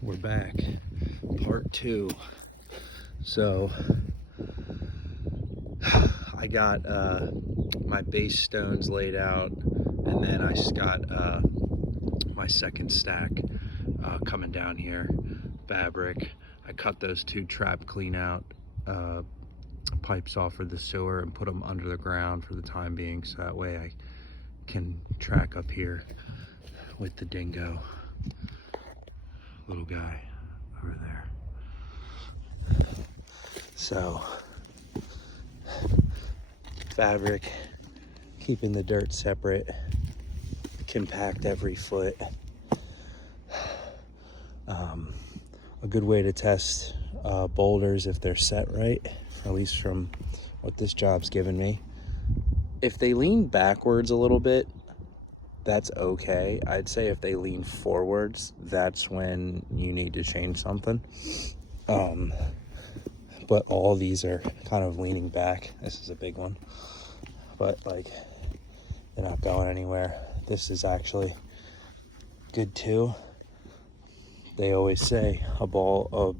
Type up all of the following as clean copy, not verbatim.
we're back, part 2. So I got my base stones laid out, and then I just got my second stack coming down here, fabric. I cut those 2 trap clean out pipes off for the sewer and put them under the ground for the time being, so that way I can track up here with the dingo, little guy over there. So fabric, keeping the dirt separate, compact every foot. A good way to test boulders if they're set right, at least from what this job's given me. If they lean backwards a little bit, that's okay. I'd say if they lean forwards, that's when you need to change something. But all these are kind of leaning back. This is a big one, but like, they're not going anywhere. This is actually good too. They always say a wall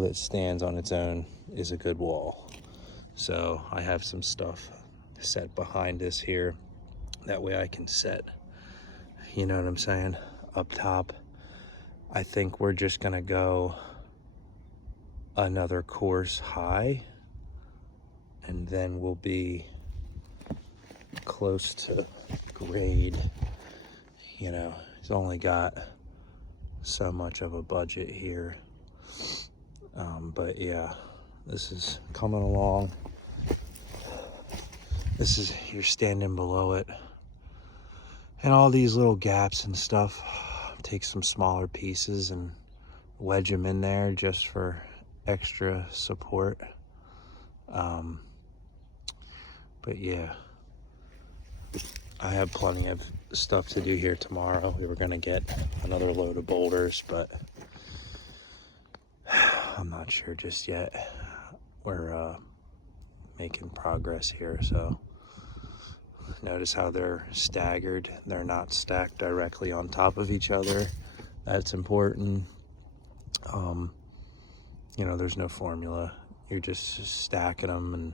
that stands on its own is a good wall. So I have some stuff set behind us here. That way I can set, you know what I'm saying, up top. I think we're just gonna go another course high, and then we'll be close to grade. You know, he's only got so much of a budget here. But yeah, this is coming along. This is, you're standing below it. And all these little gaps and stuff, take some smaller pieces and wedge them in there just for extra support. But yeah, I have plenty of stuff to do here tomorrow. We were gonna get another load of boulders, but I'm not sure just yet. We're making progress here. So notice how they're staggered. They're not stacked directly on top of each other. That's important. You know, there's no formula. You're just stacking them and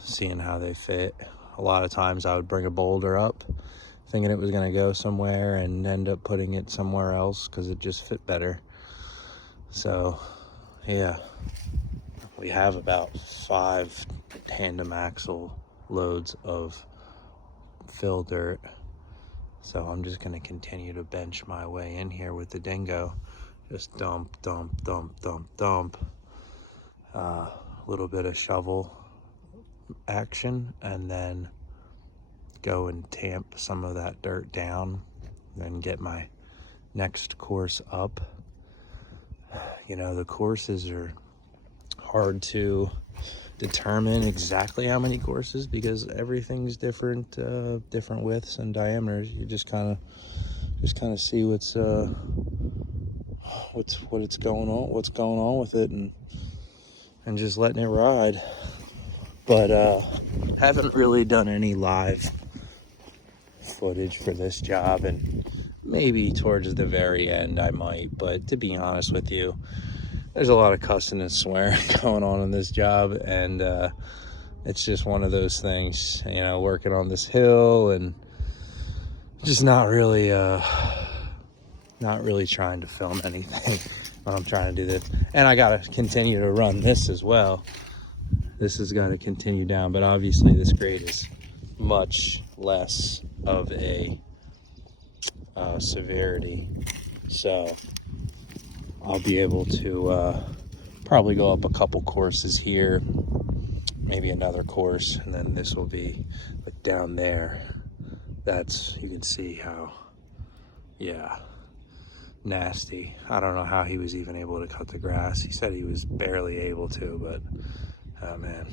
seeing how they fit. A lot of times I would bring a boulder up thinking it was going to go somewhere and end up putting it somewhere else because it just fit better. So yeah, we have about 5 tandem axle loads of fill dirt. So I'm just going to continue to bench my way in here with the dingo. Just dump, dump, dump, dump, dump. A little bit of shovel action, and then go and tamp some of that dirt down, then get my next course up. You know, the courses are hard to determine exactly how many courses because everything's different, different widths and diameters. You just kind of see what's going on with it, and just letting it ride. But haven't really done any live footage for this job, and maybe towards the very end I might. But to be honest with you, there's a lot of cussing and swearing going on in this job, and it's just one of those things, you know, working on this hill and just not really trying to film anything when I'm trying to do this. And I gotta continue to run this as well. This has got to continue down, but obviously this grade is much less of a severity, so I'll be able to probably go up a couple courses here, maybe another course, and then this will be like down there. That's, you can see how, yeah, nasty. I don't know how he was even able to cut the grass. He said he was barely able to, but oh man.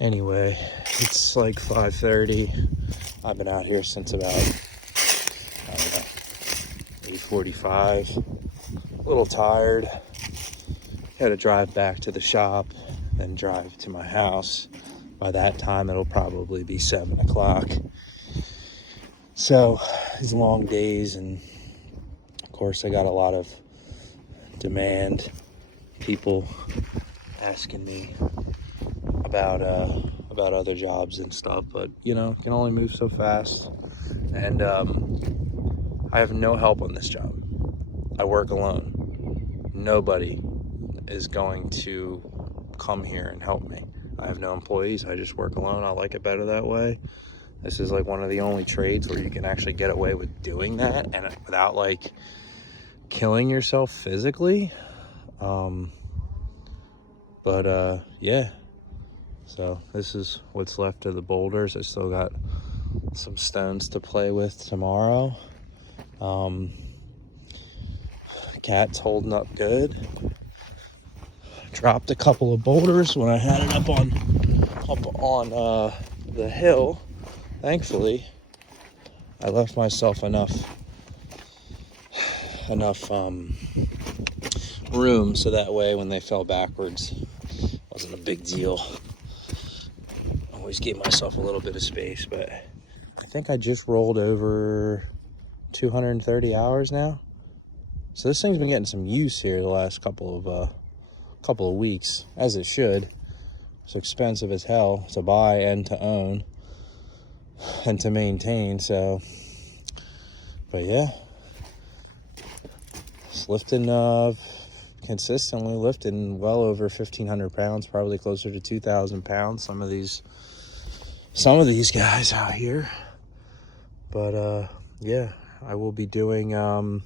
Anyway, it's like 5:30. I've been out here since about, I don't know, 8:45. A little tired. Had to drive back to the shop, then drive to my house. By that time, it'll probably be 7 o'clock. So these long days, and of course I got a lot of demand, people asking me about other jobs and stuff, but you know, can only move so fast. And I have no help on this job. I work alone. Nobody is going to come here and help me. I have no employees. I just work alone. I like it better that way. This is like one of the only trades where you can actually get away with doing that and without like killing yourself physically. Yeah, so this is what's left of the boulders. I still got some stones to play with tomorrow. Cat's holding up good. Dropped a couple of boulders when I had it up on the hill. Thankfully, I left myself enough room so that way when they fell backwards, it wasn't a big deal. Always gave myself a little bit of space, but I think I just rolled over 230 hours now. So this thing's been getting some use here the last couple of weeks, as it should. It's expensive as hell to buy and to own and to maintain. So, but yeah, it's lifting consistently lifting well over 1,500 pounds, probably closer to 2,000 pounds. Some of these guys out here. But yeah, I will be doing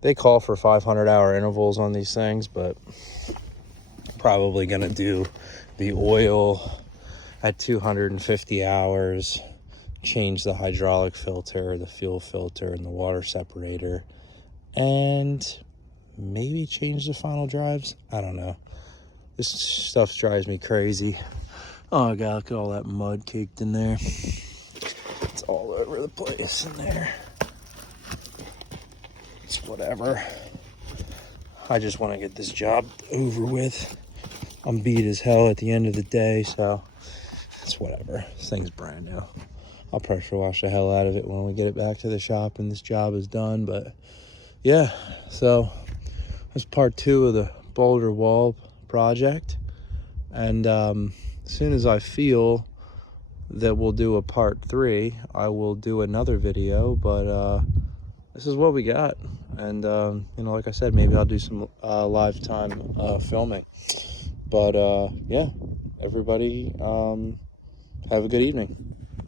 they call for 500-hour intervals on these things, but probably gonna do the oil at 250 hours, change the hydraulic filter, the fuel filter, and the water separator, and maybe change the final drives. I don't know. This stuff drives me crazy. Oh god, look at all that mud caked in there. It's all over the place in there. It's whatever. I just want to get this job over with. I'm beat as hell at the end of the day, so it's whatever. This thing's brand new. I'll pressure wash the hell out of it when we get it back to the shop and this job is done. But yeah, so that's part 2 of the Boulder wall project. And as soon as I feel that we'll do a part 3, I will do another video. But this is what we got. And you know, like I said, maybe I'll do some live time filming. But yeah, everybody have a good evening.